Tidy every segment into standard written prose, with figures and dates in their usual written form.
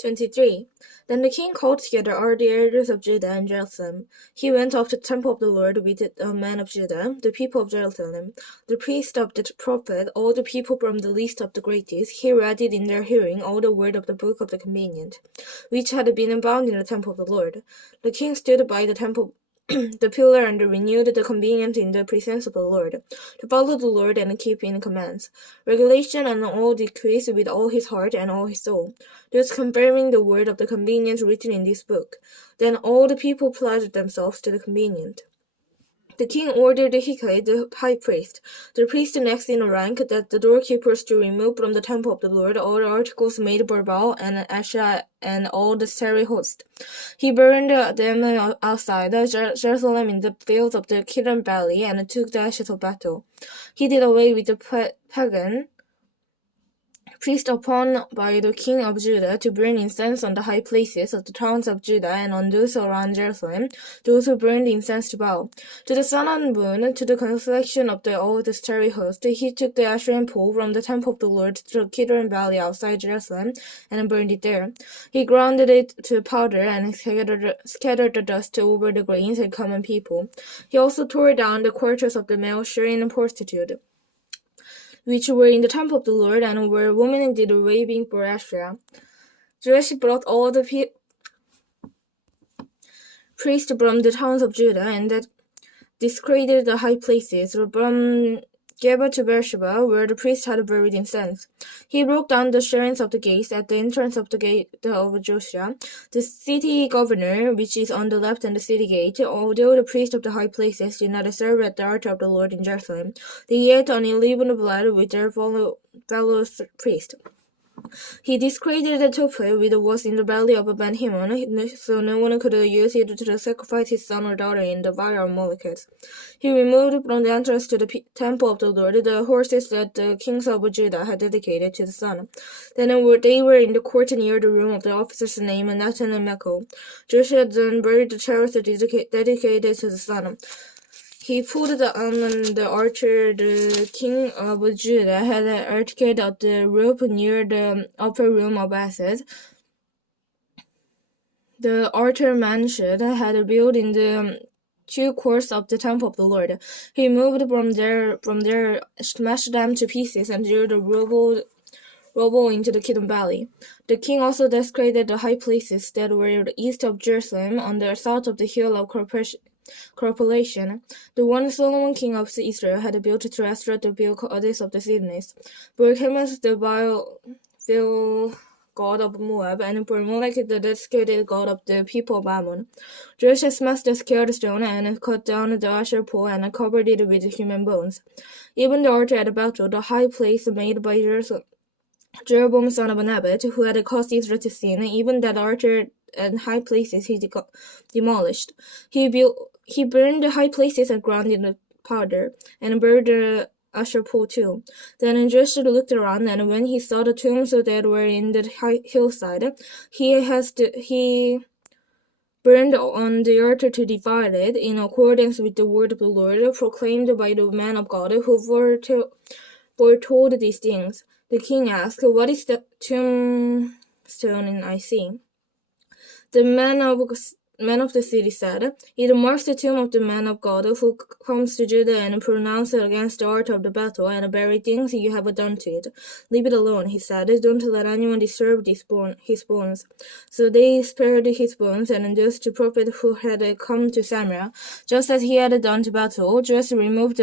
23. Then the king called together all the elders of Judah and Jerusalem. He went up to the temple of the Lord with the men of Judah, the people of Jerusalem, the priest of the prophet, all the people from the least of the greatest. He read it in their hearing, all the word of the book of the covenant, which had been bound in the temple of the Lord. The king stood by the temple the pillar and renewed the covenant in the presence of the Lord, to follow the Lord and keep his commands, regulation and all decrees with all his heart and all his soul, thus confirming the word of the covenant written in this book. Then all the people pledged themselves to the covenant. The king ordered Hilkiah the high priest, the priest next in rank, that the doorkeepers to remove from the temple of the Lord all the articles made by Baal and Asherah and all the starry host. He burned them outside Jerusalem in the fields of the Kidron Valley and took the ashes of battle. He did away with the pagan priest appointed by the king of Judah to burn incense on the high places of the towns of Judah and on those around Jerusalem, those who burned incense to Baal. To the sun and moon, to the constellation of all the starry host, he took the Asherim pole from the temple of the Lord to the Kidron Valley outside Jerusalem and burned it there. He ground it to powder and scattered the dust over the grains and common people. He also tore down the quarters of the male Syrian prostitute, which were in the temple of the Lord, and where women did raving for Asherah. Joash brought all the priests from the towns of Judah, and that desecrated the high places, from Geba to Beersheba, where the priests had buried incense. He broke down the shrines of the gates at the entrance of the gate of Joshua, the city governor, which is on the left, and the city gate. Although the priests of the high places did not serve at the altar of the Lord in Jerusalem, they ate unleavened blood with their fellow priests. He discredited the Tophel which was in the valley of Ben-Hinnom, so no one could use it to sacrifice his son or daughter in the fire of Molech. He removed from the entrance to the temple of the Lord the horses that the kings of Judah had dedicated to the sun. Then they were in the court near the room of the officers named Nathan and Michael. Joshua then buried the chariots dedicated to the sun. He pulled the archer the king of Judah had articulated of the rope near the upper room of Asset. The altar Manshad had built in the two courts of the temple of the Lord. He moved from there, smashed them to pieces, and threw the rubble into the Kidron Valley. The king also desecrated the high places that were east of Jerusalem, on the south of the hill of Corporation, the one Solomon king of Israel had built to Asherah, the Baal goddess of the Sidonians, for Chemosh the Baal god of Moab, and for Molech the desecrated god of the people of Ammon. Joshua smashed the scared stone and cut down the Asher pole and covered it with human bones. Even the altar at Bethel, the high place made by Jeroboam son of Nebat, who had caused Israel to sin, even that altar and high places he demolished. He burned the high places and ground in the powder, and burned the Asher pole too. Then Joshua looked around, and when he saw the tombs that were in the hillside, he burned on the altar to defile it, in accordance with the word of the Lord, proclaimed by the man of God who foretold these things. The king asked, "What is the tombstone I see?" The man of the city said, "It marks the tomb of the man of God who comes to Judah and pronounces against the altar of the Bethel and the very things you have done to it. Leave it alone," he said. "Don't let anyone disturb his bones." So they spared his bones, and those two prophets who had come to Samaria, just as he had done to Bethel. Joshua removed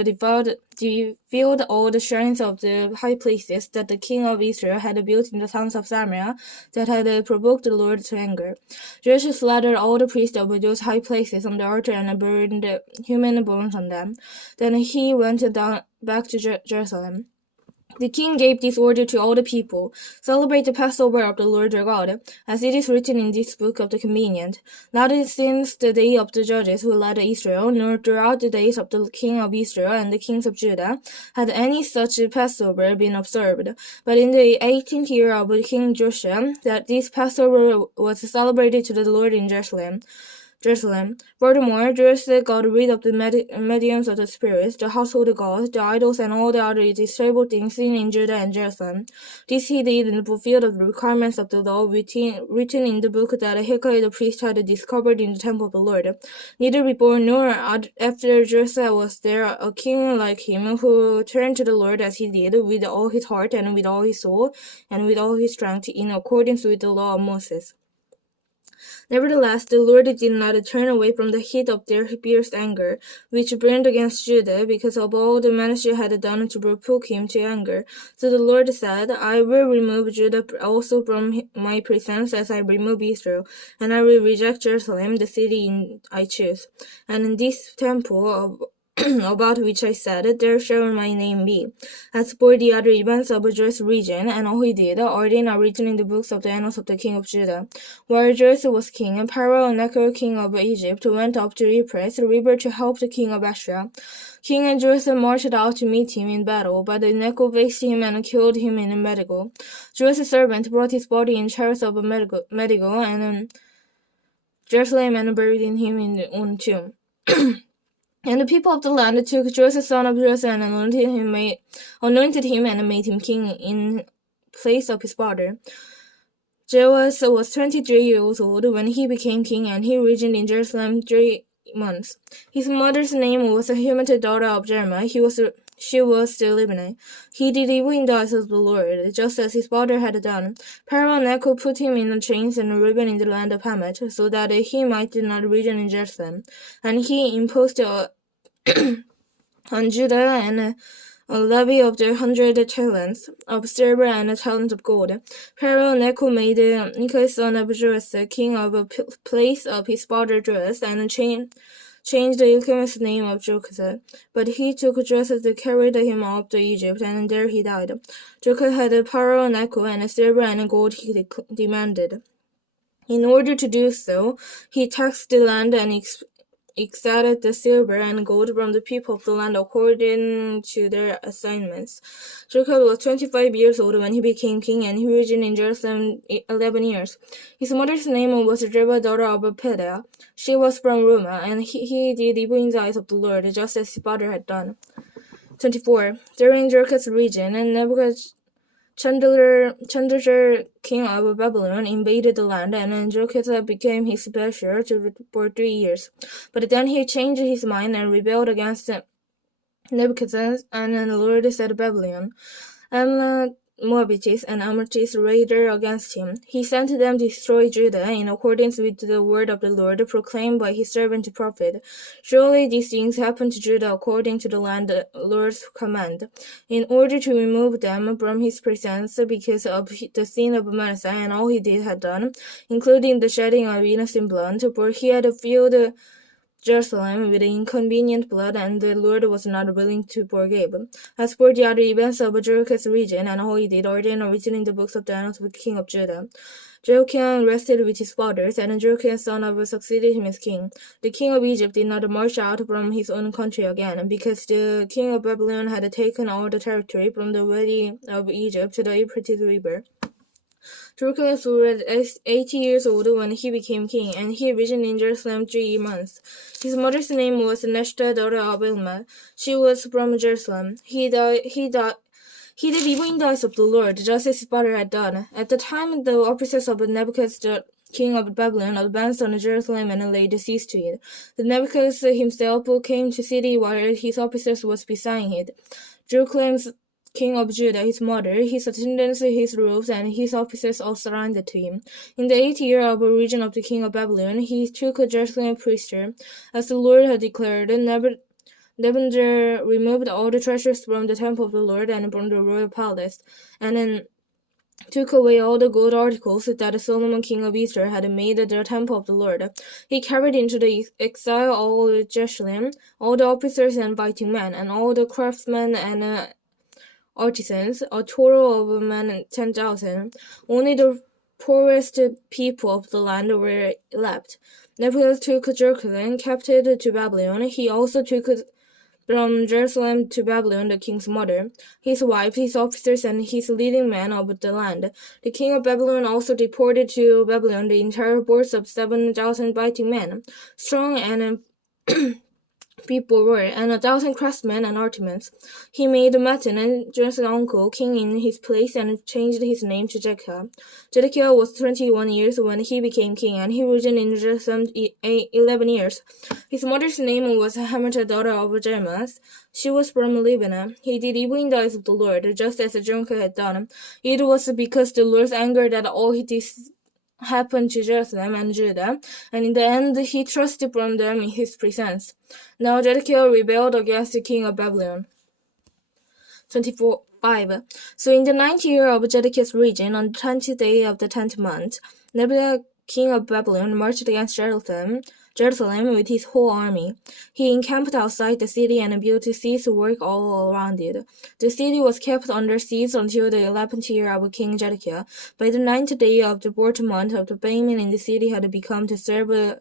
defiled all the shrines of the high places that the king of Israel had built in the towns of Samaria that had provoked the Lord to anger. Joshua slaughtered all the priests of those high places on the altar and burned human bones on them. Then he went back to Jerusalem. The king gave this order to all the people: "Celebrate the Passover of the Lord your God, as it is written in this book of the covenant. Not since the day of the judges who led Israel, nor throughout the days of the king of Israel and the kings of Judah, had any such Passover been observed. But in the 18th year of King Joshua, that this Passover was celebrated to the Lord in Jerusalem. Jerusalem. Furthermore, Jerusalem got rid of the mediums of the spirits, the household gods, the idols, and all the other distasteful things seen in Judah and Jerusalem. This he did in fulfillment of the requirements of the law written in the book that Hilkiah the priest had discovered in the temple of the Lord. Neither before nor after Jerusalem was there a king like him who turned to the Lord as he did, with all his heart and with all his soul and with all his strength, in accordance with the law of Moses. Nevertheless, the Lord did not turn away from the heat of their fierce anger, which burned against Judah, because of all the Manasseh had done to provoke him to anger. So the Lord said, I will remove Judah also from my presence, as I remove Israel, and I will reject Jerusalem, the city I choose. And in this temple about which I said, there shall my name be. As for the other events of Joyce's region, and all he did, are they not written in the books of the annals of the king of Judah? While Joyce was king, Pharaoh Necho, king of Egypt, went up to Euphrates River to help the king of Assyria. King Joyce marched out to meet him in battle, but Necho faced him and killed him in Medigo. Joyce's servant brought his body in chariots of Medigo and Jerusalem and buried him in his own tomb. And the people of the land took Joseph son of Joseph and anointed him and made him king in place of his father. Joash was 23 years old when he became king, and he reigned in Jerusalem 3 months. His mother's name was Humata, daughter of Jeremiah. She was still living. He did evil in the eyes of the Lord, just as his father had done. Pharaoh Necho put him in chains and ribbon in the land of Hamath, so that he might not reign in Jerusalem. And he imposed on Judah and a levy of 100 talents of silver and a talent of gold. Pharaoh Necho made Nicholas son of Joash king of a place of his father Joash, and changed the infamous name of Joash. But he took Joash and carried him up to Egypt, and there he died. Joash had Pharaoh Necho, and silver and gold he demanded. In order to do so, he taxed the land and exacted the silver and gold from the people of the land according to their assignments. Joash was 25 years old when he became king, and he reigned in Jerusalem 11 years. His mother's name was Reba, daughter of Pedaiah. She was from Ruma, and he did evil in the eyes of the Lord, just as his father had done. 24. During Joach's reign, Nebuchadnezzar, king of Babylon, invaded the land, and Joachim became his bachelor for 3 years. But then he changed his mind and rebelled against Nebuchadnezzar, and the Lord set Babylon, Moabites, and Ammonites raided against him. He sent them to destroy Judah in accordance with the word of the Lord proclaimed by his servant the prophet. Surely these things happened to Judah according to the Lord's command, in order to remove them from his presence because of the sin of Manasseh and all he had done, including the shedding of innocent blood, for he had filled Jerusalem with inconvenient blood, and the Lord was not willing to forgive. As for the other events of Joach's region and all he did, are they not written in the books of the annals of the king of Judah? Joachim rested with his fathers, and Joachim's son succeeded him as king. The king of Egypt did not march out from his own country again, because the king of Babylon had taken all the territory from the valley of Egypt to the Euphrates River. Joachim was 80 years old when he became king, and he reigned in Jerusalem 3 months. His mother's name was Neshta, daughter of Ilma. She was from Jerusalem. He did evil in the eyes of the Lord, just as his father had done. At the time, the officers of Nebuchadnezzar, king of Babylon, advanced on Jerusalem and laid siege to it. The Nebuchadnezzar himself came to the city while his officers was besieging it. Joachim's king of Judah, his mother, his attendants, his robes, and his officers all surrendered to him. In the 8th year of the reign of the king of Babylon, he took Jerusalem priesthood, as the Lord had declared. Nebuchadnezzar removed all the treasures from the temple of the Lord and from the royal palace, and then took away all the gold articles that Solomon king of Israel had made the temple of the Lord. He carried into the exile all Jerusalem, all the officers and fighting men, and all the craftsmen and artisans, a total of men 10,000. Only the poorest people of the land were left. Nebuchadnezzar took Jerusalem captive to Babylon. He also took from Jerusalem to Babylon, the king's mother, his wife, his officers, and his leading men of the land. The king of Babylon also deported to Babylon the entire force of 7,000 fighting men, strong and people were, and 1,000 craftsmen and artisans. He made Mattan, Jonah's uncle, king in his place, and changed his name to Zedekiah. Zedekiah was 21 years when he became king, and he ruled in Jerusalem 11 years. His mother's name was Hamatah, daughter of Jeremiah. She was from Lebanon. He did evil in the eyes of the Lord, just as Jonah had done. It was because the Lord's anger that all his happened to Jerusalem and Judah, and in the end he thrust from them in his presence. Now Zedekiah rebelled against the king of Babylon. 25. So in the 9th year of Zedekiah's reign, on the 20th day of the 10th month, Nebuchadnezzar, king of Babylon, marched against Jerusalem with his whole army. He encamped outside the city and built siege work all around it. The city was kept under siege until the 11th year of King Zedekiah. By the 9th day of the 4th month, the famine in the city had become so severe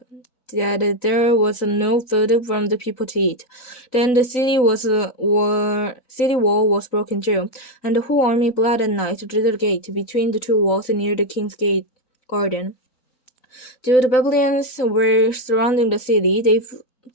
that there was no food from the people to eat. Then the city wall was broken through, and the whole army fled at night through the gate between the two walls near the king's gate garden. Though the Babylonians were surrounding the city, they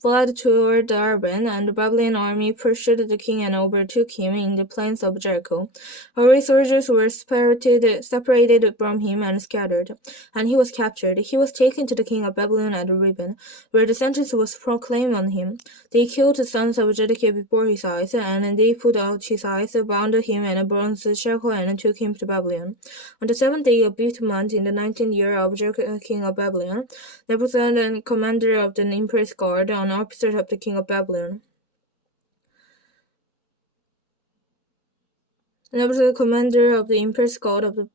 fled toward the Arban, and the Babylonian army pursued the king and overtook him in the plains of Jericho. His soldiers were separated from him and scattered, and he was captured. He was taken to the king of Babylon at Ribon, where the sentence was proclaimed on him. They killed the sons of Zedekiah before his eyes, and they put out his eyes, bound him in a bronze shackle, and took him to Babylon. On the 7th day of the 5th month, in the 19th year of Zedekiah king of Babylon, Nebuchadnezzar, commander of the emperor's guard, an officer of the king of Babylon. Nebuchadnezzar, commander of the emperor's guard,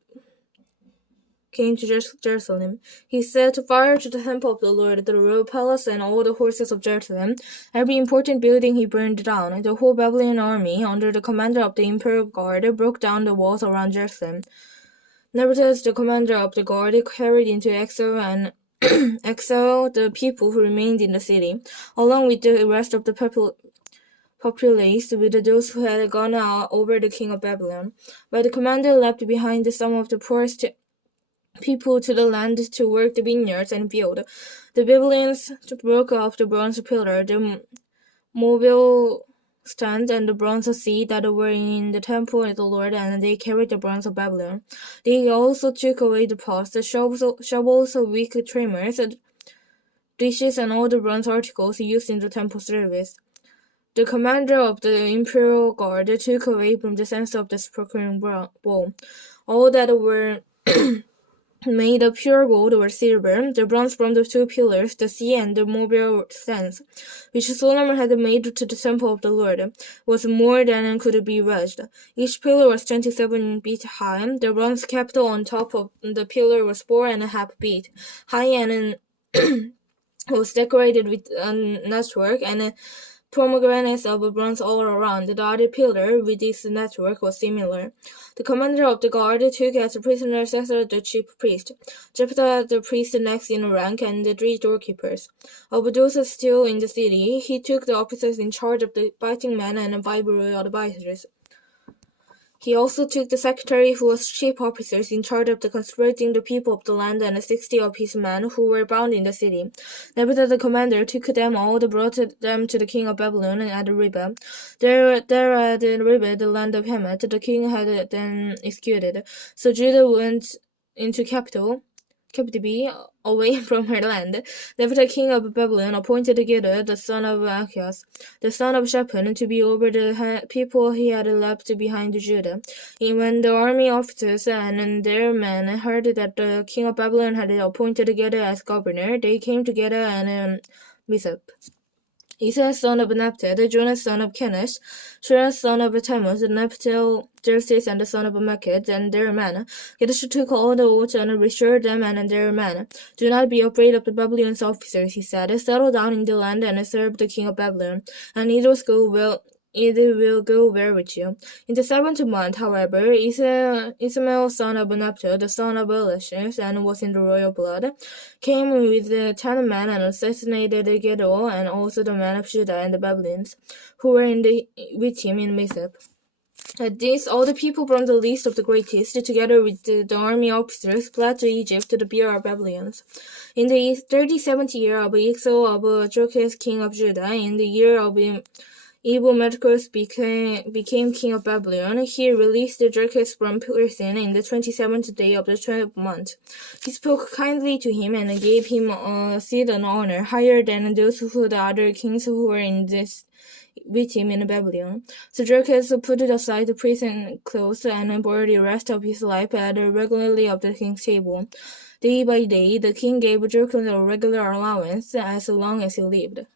came to Jerusalem. He set fire to the temple of the Lord, the royal palace, and all the horses of Jerusalem. Every important building he burned down. The whole Babylonian army, under the commander of the imperial guard, broke down the walls around Jerusalem. Nebuchadnezzar, the commander of the guard, carried into exile the people who remained in the city, along with the rest of the populace, with those who had gone out over the king of Babylon. But the commander left behind some of the poorest people to the land to work the vineyards and field. The Babylonians broke off the bronze pillar, the mobile stand, and the bronze seat that were in the temple of the Lord, and they carried the bronze of Babylon. They also took away the pots, the shovels, wick trimmers, dishes, and all the bronze articles used in the temple service. The commander of the imperial guard took away from the censer of the sprinkling bowl all that were made of pure gold or silver, the bronze from the two pillars, the sea, and the mobile stands, which Solomon had made to the temple of the Lord, was more than could be wedged. Each pillar was 27 feet high. The bronze capital on top of the pillar was 4.5 feet high and was decorated with a network and pomegranates of bronze all around. The other pillar with this network was similar. The commander of the guard took as prisoners Ezra the chief priest, Jephthah the priest next in rank, and the 3 doorkeepers. Of those still in the city, he took the officers in charge of the fighting men and 5 royal advisors. He also took the secretary, who was chief officers, in charge of conscripting the people of the land, and 60 of his men who were bound in the city. Nebuchadnezzar the commander took them all, brought them to the king of Babylon at Ribah. There at Ribah, the land of Hamath, the king had then executed. So Judah went into captivity away from her land. Nebuchadnezzar king of Babylon appointed Gedor, the son of Achias, the son of Shaphan, to be over the people he had left behind Judah. When the army officers and their men heard that the king of Babylon had appointed Gedor as governor, they came together and Mizpah. Isaiah son of Naphtali, Jonas son of Kenash, Shua son of Tammuz, Naphtali, Jersis, and the son of Machid, and their men. Gedor took all the oaths and reassured them and their men. Do not be afraid of the Babylonian officers, he said. Settle down in the land and serve the king of Babylon, and it will go well it will go well with you. In the 7th month, however, Ismael, son of Naphtali, the son of Elishah, and was in the royal blood, came with 10 men and assassinated Gedor and also the men of Judah and the Babylonians, who were with him in Mizpah. At this, all the people from the least of the greatest, together with the army officers, fled to Egypt to the fear of Babylonians. In the 37th year of the exile of Jerkes, king of Judah, in the year of Evil-Merodach became king of Babylon, he released Jerkes from prison in the 27th day of the 12th month. He spoke kindly to him and gave him a seat and honor higher than those who the other kings who were with him in Babylon. So Jerkes put aside the prison clothes and bore the rest of his life at regularly of the king's table. Day by day, the king gave Jerkes a regular allowance as long as he lived.